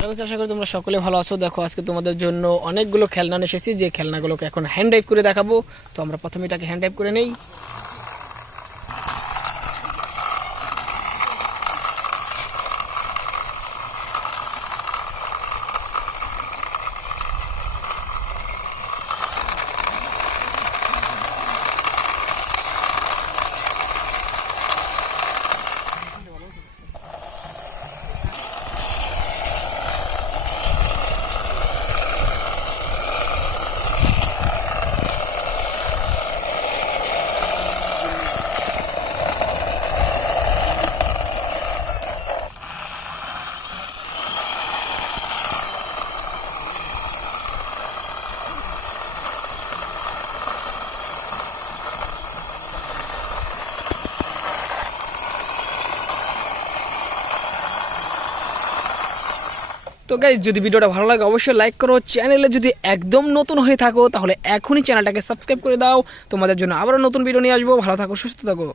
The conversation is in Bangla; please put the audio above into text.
আশা করি তোমরা সকলে ভালো আছো। দেখো আজকে তোমাদের জন্য অনেকগুলো খেলনা নিয়ে এসেছি, যে খেলনাগুলোকে এখন হ্যান্ড ড্রাইভ করে দেখাবো। তো আমরা প্রথমে এটাকে হ্যান্ড ড্রাইভ করে নেই। তো গাইস, যদি ভিডিওটা ভালো লাগে অবশ্যই লাইক করো। চ্যানেলে যদি একদম নতুন হয়ে থাকো তাহলে এখনই চ্যানেলটাকে সাবস্ক্রাইব করে দাও। তোমাদের জন্য আবারও নতুন ভিডিও নিয়ে আসবো। ভালো থাকো, সুস্থ থাকো।